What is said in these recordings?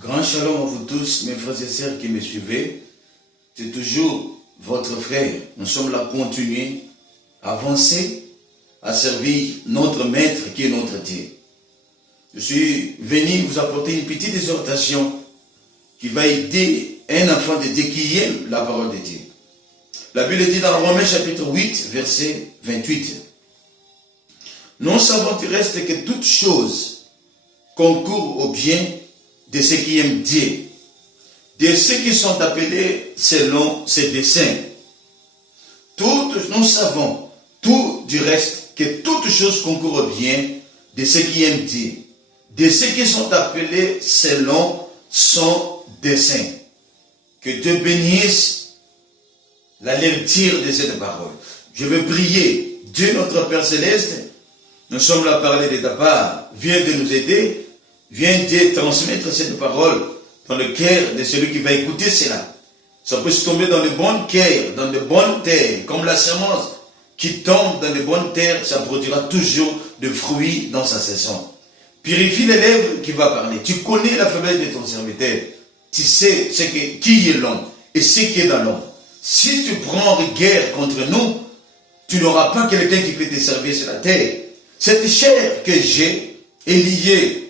Grand shalom à vous tous, mes frères et sœurs qui me suivez. C'est toujours votre frère. Nous sommes là pour continuer à avancer, à servir notre maître qui est notre Dieu. Je suis venu vous apporter une petite exhortation qui va aider un enfant de Dieu qui aime la parole de Dieu. La Bible dit dans Romains chapitre 8, verset 28. Nous savons du reste que toute chose concourt au bien de ceux qui aiment Dieu, de ceux qui sont appelés selon ses desseins. Nous savons tout du reste que toute chose concourt au bien de ceux qui aiment Dieu, de ceux qui sont appelés selon son dessein. Que Dieu bénisse la lecture de cette parole. Je veux prier. Dieu notre Père Céleste, nous sommes là à parler de ta part. Viens de nous aider. Viens de transmettre cette parole dans le cœur de celui qui va écouter cela. Ça peut se tomber dans de bonnes cœurs, dans de bonnes terres, comme la semence qui tombe dans de bonnes terres, ça produira toujours de fruits dans sa saison. Purifie les lèvres qui va parler. Tu connais la faiblesse de ton serviteur. Tu sais qui est l'homme et ce qui est dans l'homme. Si tu prends guerre contre nous, tu n'auras pas quelqu'un qui peut te servir sur la terre. Cette chair que j'ai est liée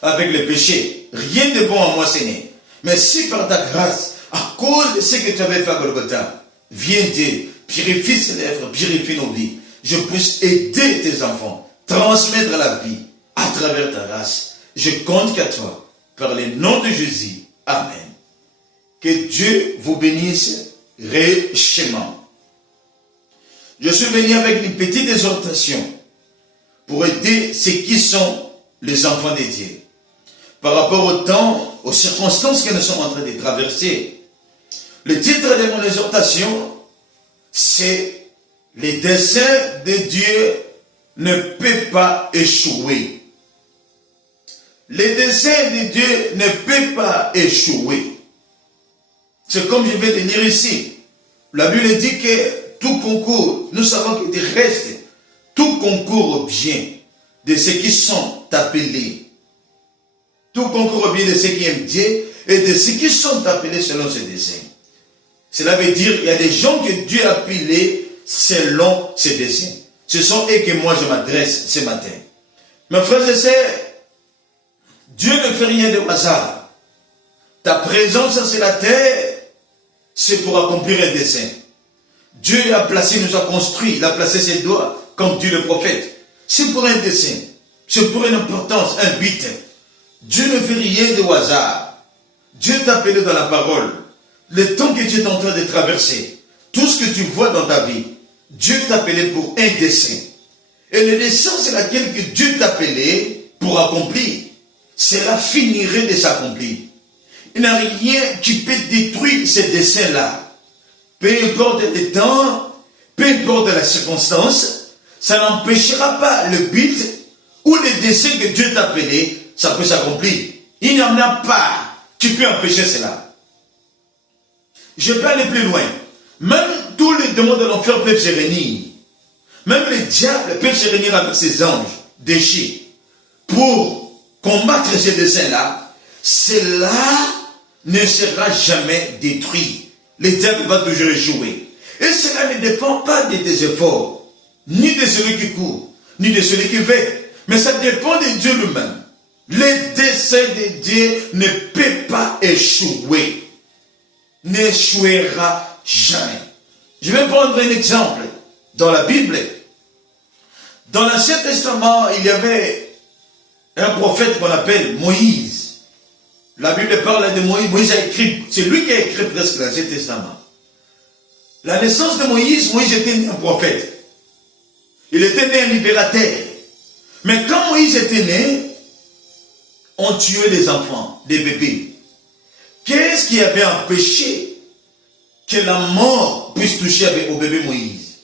avec le péché. Rien de bon à moi, Seigneur. Mais si par ta grâce, à cause de ce que tu avais fait à Golgotha, viens Dieu, purifie ces lèvres, purifie nos vies. Je puisse aider tes enfants, transmettre la vie à travers ta grâce. Je compte qu'à toi, par le nom de Jésus. Amen. Que Dieu vous bénisse richement. Je suis venu avec une petite exhortation pour aider ceux qui sont les enfants de Dieu. Par rapport au temps, aux circonstances que nous sommes en train de traverser. Le titre de mon exhortation, c'est « Les desseins de Dieu ne peuvent pas échouer ». Les desseins de Dieu ne peuvent pas échouer. C'est comme je vais te lire ici. La Bible dit que tout concourt, nous savons qu'il reste, tout concourt au bien de ceux qui sont appelés. Tout concourt au bien de ceux qui aiment Dieu et de ceux qui sont appelés selon ses desseins. Cela veut dire qu'il y a des gens que Dieu a appelés selon ses desseins. Ce sont eux que moi je m'adresse ce matin. Mes frères et sœurs, Dieu ne fait rien de hasard. Ta présence sur la terre, c'est pour accomplir un dessein. Dieu a placé, nous a construit, il a placé ses doigts, comme dit le prophète. C'est pour un dessein, c'est pour une importance, un but. Dieu ne fait rien de hasard. Dieu t'a appelé dans la parole. Le temps que tu es en train de traverser, tout ce que tu vois dans ta vie, Dieu t'a appelé pour un dessein. Et le dessein, c'est laquelle que Dieu t'a appelé pour accomplir. Cela finirait de s'accomplir. Il n'y a rien qui peut détruire ce dessein-là. Peu importe le temps, peu importe la circonstance, ça n'empêchera pas le but ou le dessein que Dieu t'a appelé, ça peut s'accomplir. Il n'y en a pas qui peut empêcher cela. Je peux aller plus loin. Même tous les démons de l'enfer peuvent se réunir. Même les diables peuvent se réunir avec ses anges déchus pour combattre ce dessein-là. Cela ne sera jamais détruit. Le diable va toujours échouer. Et cela ne dépend pas de tes efforts, ni de celui qui court, ni de celui qui veut. Mais ça dépend de Dieu lui-même. Le dessein de Dieu ne peut pas échouer. N'échouera jamais. Je vais prendre un exemple. Dans la Bible, dans l'Ancien Testament, il y avait un prophète qu'on appelle Moïse. La Bible parle de Moïse. Moïse a écrit, c'est lui qui a écrit presque l'Ancien Testament. La naissance de Moïse, Moïse était né un prophète. Il était né un libérateur. Mais quand Moïse était né, on tuait les enfants, des bébés. Qu'est-ce qui avait empêché que la mort puisse toucher au bébé Moïse?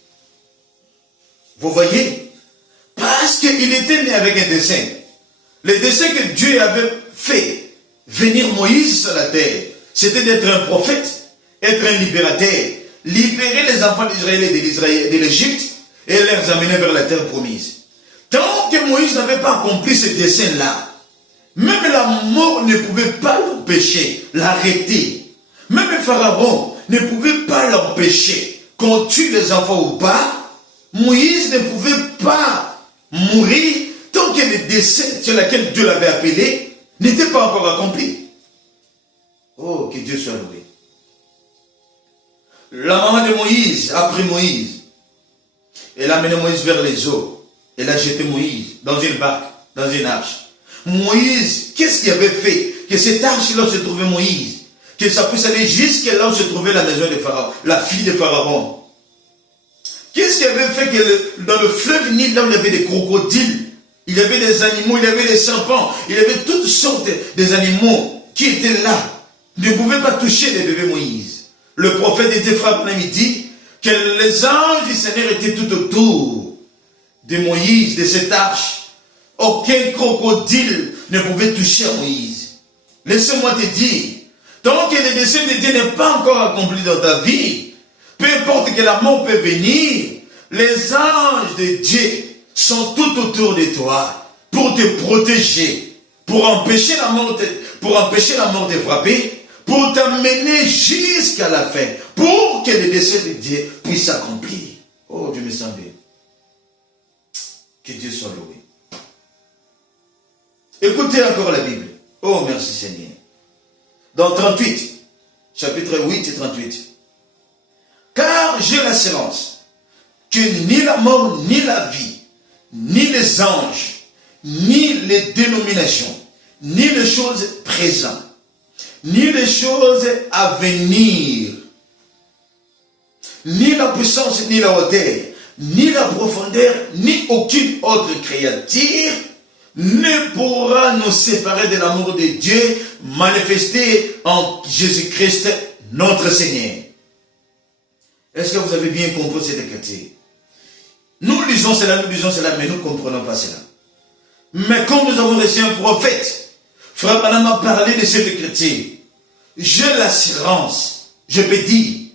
Vous voyez? Parce qu'il était né avec un dessein. Le dessein que Dieu avait fait venir Moïse sur la terre, c'était d'être un prophète, être un libérateur, libérer les enfants d'Israël et de l'Égypte et les amener vers la terre promise. Tant que Moïse n'avait pas accompli ce dessein-là, même la mort ne pouvait pas l'empêcher, l'arrêter. Même le Pharaon ne pouvait pas l'empêcher. Qu'on tue les enfants ou pas, Moïse ne pouvait pas mourir tant que le décès sur lequel Dieu l'avait appelé n'était pas encore accompli. Oh, que Dieu soit loué. La maman de Moïse a pris Moïse. Elle a amené Moïse vers les eaux. Elle a jeté Moïse dans une barque, dans une arche. Moïse, qu'est-ce qu'il avait fait que cette arche-là où se trouvait Moïse, que ça puisse aller jusqu'à là où se trouvait la maison de Pharaon, la fille de Pharaon. Qu'est-ce qui avait fait que dans le fleuve Nil, là où il y avait des crocodiles, il y avait des animaux, il y avait des serpents, il y avait toutes sortes d'animaux qui étaient là, ne pouvaient pas toucher les bébés Moïse. Le prophète était frappé à midi que les anges du Seigneur étaient tout autour de Moïse, de cette arche. Aucun crocodile ne pouvait toucher Moïse. Laissez-moi te dire, tant que le dessein de Dieu n'est pas encore accompli dans ta vie, peu importe que la mort peut venir, les anges de Dieu sont tout autour de toi pour te protéger, pour empêcher la mort de frapper, pour t'amener jusqu'à la fin, pour que le dessein de Dieu puisse s'accomplir. Oh, Dieu me sent bien. Que Dieu soit loué. Écoutez encore la Bible. Oh, merci Seigneur. Dans 38, chapitre 8 et 38. Car j'ai l'assurance que ni la mort, ni la vie, ni les anges, ni les dénominations, ni les choses présentes, ni les choses à venir, ni la puissance, ni la hauteur, ni la profondeur, ni aucune autre créature ne pourra nous séparer de l'amour de Dieu manifesté en Jésus-Christ, notre Seigneur. Est-ce que vous avez bien compris cette écriture? Nous lisons cela, mais nous ne comprenons pas cela. Mais quand nous avons reçu un prophète, Frère Branham a parlé de cette écriture. J'ai l'assurance, je peux dire,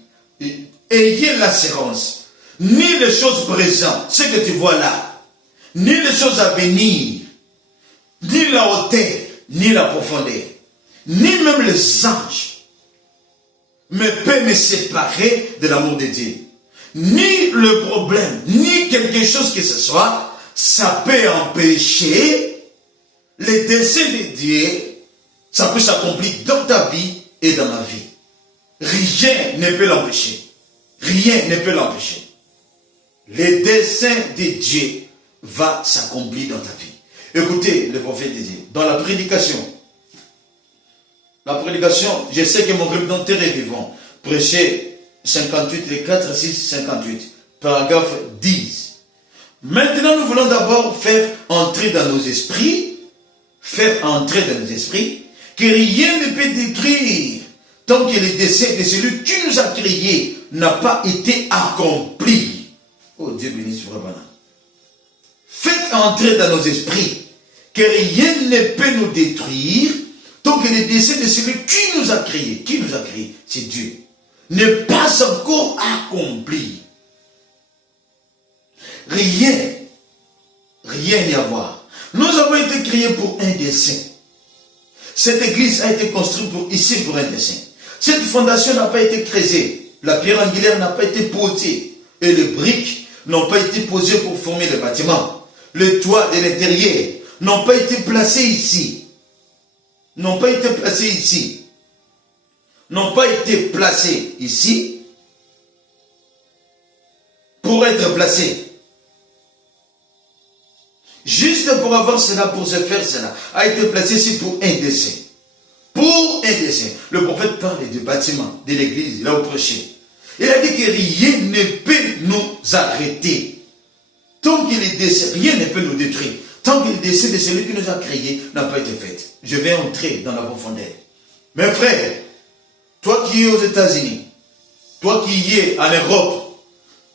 ayez l'assurance, ni les choses présentes, ce que tu vois là, ni les choses à venir, ni la hauteur, ni la profondeur, ni même les anges, ne peut me séparer de l'amour de Dieu. Ni le problème, ni quelque chose que ce soit, ça peut empêcher les desseins de Dieu, ça peut s'accomplir dans ta vie et dans ma vie. Rien ne peut l'empêcher. Rien ne peut l'empêcher. Les desseins de Dieu va s'accomplir dans ta vie. Écoutez le prophète de Dieu, dans la prédication, je sais que mon rédempteur est vivant. Prêcher 58, les 4, 6, 58, paragraphe 10. Maintenant, nous voulons d'abord faire entrer dans nos esprits, que rien ne peut détruire tant que le dessein de celui qui nous a créés n'a pas été accompli. Oh Dieu bénisse vraiment. Faites entrer dans nos esprits que rien ne peut nous détruire tant que le dessein de celui qui nous a créés, c'est Dieu, n'est pas encore accompli. Rien n'y a à voir. Nous avons été créés pour un dessein. Cette église a été construite pour un dessein. Cette fondation n'a pas été creusée. La pierre angulaire n'a pas été posée. Et les briques n'ont pas été posées pour former le bâtiment. Le toit de l'intérieur n'ont pas été placés ici. N'ont pas été placés ici pour être placés. Juste pour avoir cela, pour se faire cela, a été placé ici pour un dessein. Pour un dessein. Le prophète parle du bâtiment, de l'église, là où prêchait. Il a dit que rien ne peut nous arrêter. Tant qu'il est dessein, rien ne peut nous détruire. Tant que le dessein de celui qui nous a créés n'a pas été fait. Je vais entrer dans la profondeur. Mes frères, toi qui es aux États-Unis, toi qui es en Europe,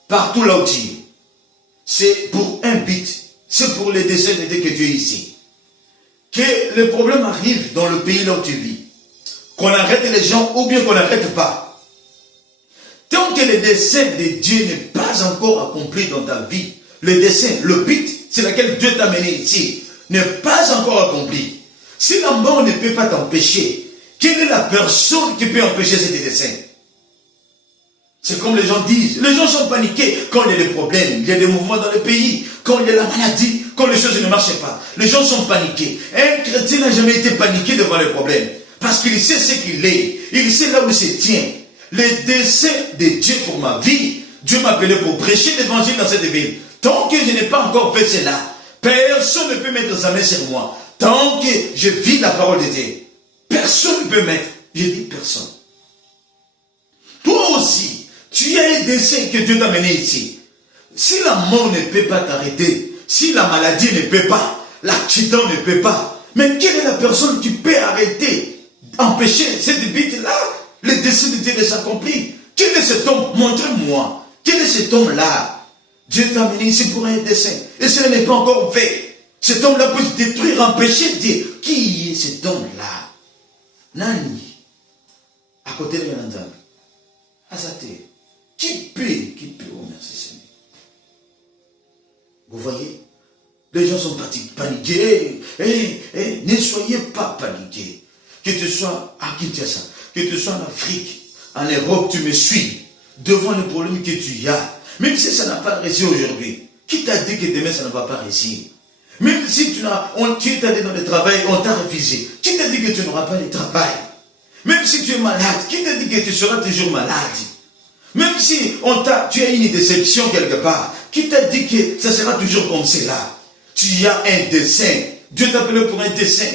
partout là où tu es, c'est pour un but, c'est pour les desseins de Dieu que Dieu est ici. Que le problème arrive dans le pays là où tu vis, qu'on arrête les gens ou bien qu'on n'arrête pas. Tant que le dessein de Dieu n'est pas encore accompli dans ta vie, le dessein, le but, c'est laquelle Dieu t'a mené ici, n'est pas encore accompli. Si la mort ne peut pas t'empêcher Quelle est la personne qui peut empêcher ces desseins? C'est comme les gens disent. Les gens sont paniqués quand il y a des problèmes, il y a des mouvements dans le pays, quand il y a la maladie, quand les choses ne marchent pas. Les gens sont paniqués. Un chrétien n'a jamais été paniqué devant les problèmes. Parce qu'il sait ce qu'il est. Il sait là où il se tient. Les desseins de Dieu pour ma vie, Dieu m'a appelé pour prêcher l'évangile dans cette ville. Tant que je n'ai pas encore fait cela, personne ne peut mettre sa main sur moi. Tant que je vis la parole de Dieu, personne ne peut mettre. Je dis personne. Toi aussi, tu as un dessein que Dieu t'a mené ici. Si la mort ne peut pas t'arrêter, si la maladie ne peut pas, l'accident ne peut pas, mais quelle est la personne qui peut arrêter, empêcher cette bite-là, le dessein de Dieu de s'accomplir? Quel est cet homme? Montre-moi. Quel est cet homme-là? Dieu t'a mené ici pour un dessein. Et cela n'est pas encore fait. Cet homme-là peut se détruire, empêcher Dieu. Qui est cet homme-là? Nani? À côté de l'entendre. Azate. Qui peut? Oh merci Seigneur. Vous voyez? Les gens sont paniqués. Ne soyez pas paniqués. Que tu sois à Kinshasa, que tu sois en Afrique, en Europe, tu me suis. Devant le problème que tu as. Même si ça n'a pas réussi aujourd'hui. Qui t'a dit que demain ça ne va pas réussir? Même si tu es allé dans le travail, on t'a refusé. Qui t'a dit que tu n'auras pas de travail? Même si tu es malade, qui t'a dit que tu seras toujours malade? Même si tu as une déception quelque part, qui t'a dit que ça sera toujours comme cela? Tu as un dessein. Dieu t'a appelé pour un dessein.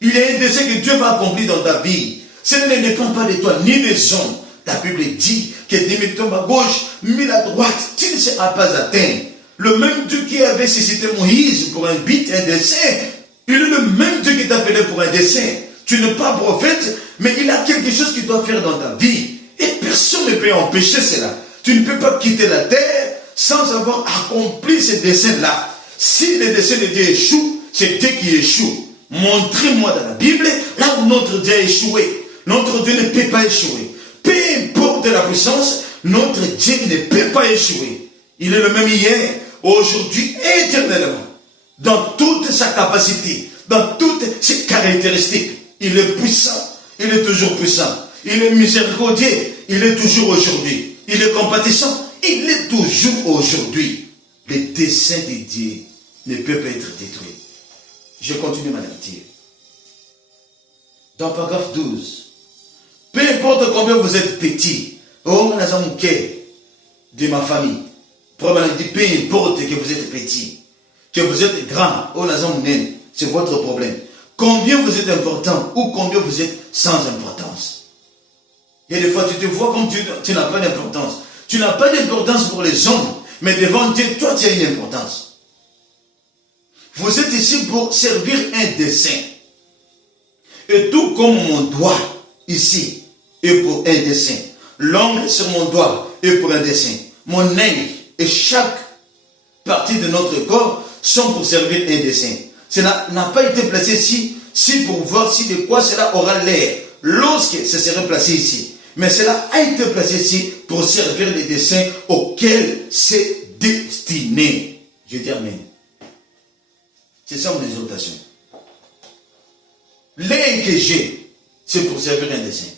Il y a un dessein que Dieu va accomplir dans ta vie. Cela ne dépend pas de toi, ni des hommes. La Bible dit que 10 000 tombent à gauche, 1000 à droite, tu ne seras pas atteint. Le même Dieu qui avait suscité Moïse pour un but, un dessein, il est le même Dieu qui t'a appelé pour un dessein. Tu n'es pas prophète, mais il a quelque chose qu'il doit faire dans ta vie. Et personne ne peut empêcher cela. Tu ne peux pas quitter la terre sans avoir accompli ce dessein-là. Si le dessein de Dieu échoue, c'est Dieu qui échoue. Montrez-moi dans la Bible, là où notre Dieu a échoué. Notre Dieu ne peut pas échouer. Peu importe la puissance, notre Dieu ne peut pas échouer. Il est le même hier, aujourd'hui et éternellement. Dans toute sa capacité, dans toutes ses caractéristiques. Il est puissant, il est toujours puissant. Il est miséricordieux, il est toujours aujourd'hui. Il est compatissant, il est toujours aujourd'hui. Les desseins de Dieu ne peuvent pas être détruits. Je continue ma lecture. Dans paragraphe 12. Peu importe combien vous êtes petit, oh, de ma famille. Probablement dit, peu importe que vous êtes petit, que vous êtes grand, oh, c'est votre problème. Combien vous êtes important ou combien vous êtes sans importance. Et des fois, tu te vois comme tu n'as pas d'importance. Tu n'as pas d'importance pour les hommes, mais devant Dieu, toi, tu as une importance. Vous êtes ici pour servir un dessein. Et tout comme mon doigt, ici, est pour un dessein. L'ongle sur mon doigt est pour un dessein. Mon œil et chaque partie de notre corps sont pour servir un dessein. Cela n'a pas été placé ici, si pour voir si de quoi cela aura l'air, lorsque ce serait placé ici. Mais cela a été placé ici pour servir les desseins auxquels c'est destiné. Je dis amen. C'est ça mon exhortation. L'air que j'ai, c'est pour servir un dessein.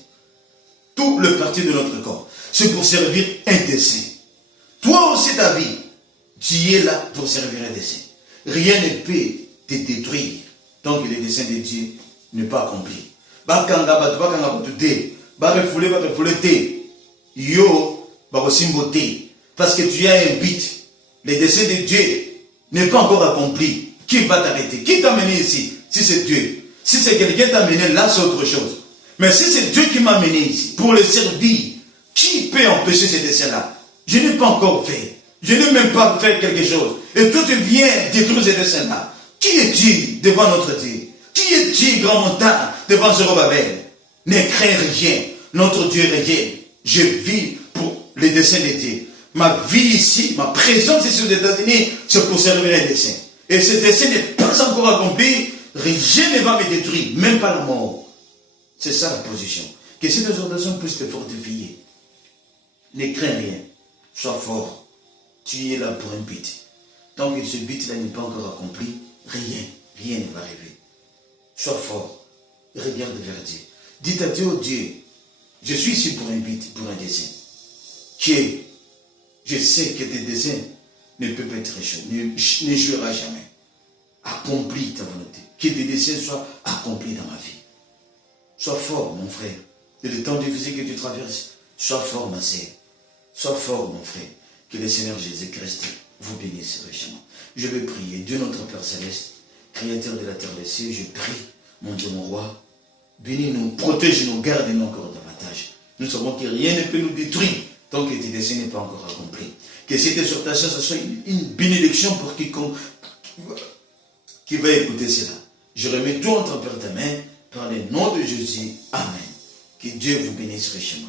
Tout le parti de notre corps, c'est pour servir un dessein. Toi aussi ta vie, tu es là pour servir un dessein. Rien ne peut te détruire tant que le dessein de Dieu n'est pas accompli. Parce que tu as un but. Le dessein de Dieu n'est pas encore accompli. Qui va t'arrêter? Qui t'a mené ici? Si c'est Dieu. Si c'est quelqu'un qui t'a mené là, c'est autre chose. Mais si c'est Dieu qui m'a mené ici, pour le servir, qui peut empêcher ce dessein-là? Je n'ai pas encore fait. Je n'ai même pas fait quelque chose. Et toi, tu viens détruire ce dessein-là. Qui es-tu devant notre Dieu? Qui es-tu, grand montagne, devant Zorobabel? Ne crains rien. Notre Dieu règne. Je vis pour les desseins de Dieu. Ma vie ici, ma présence ici aux États-Unis, c'est pour servir un dessein. Et ce dessein n'est pas encore accompli. Rien ne va me détruire, même pas la mort. C'est ça la position. Que ces exhortations puissent te fortifier. Ne crains rien. Sois fort. Tu es là pour un but. Tant que ce but-là n'est pas encore accompli, rien ne va arriver. Sois fort. Regarde vers Dieu. Dites à Dieu, oh Dieu, je suis ici pour un but, pour un dessein. Que je sais que tes desseins ne peuvent être n'échouera jamais. Accomplis ta volonté. Que tes desseins soient accomplis dans ma vie. Sois fort, mon frère. Et le temps difficile que tu traverses, sois fort, ma sœur. Sois fort, mon frère. Que le Seigneur Jésus-Christ vous bénisse richement. Je vais prier. Dieu notre Père Céleste, Créateur de la terre et des cieux, je prie, mon Dieu, mon roi, bénis-nous, protège-nous, garde-nous encore davantage. Nous savons que rien ne peut nous détruire tant que tes desseins n'est pas encore accompli. Que cette exhortation, ce soit une bénédiction pour quiconque qui va écouter cela. Je remets tout entre ta main, par le nom de Jésus. Amen. Que Dieu vous bénisse richement.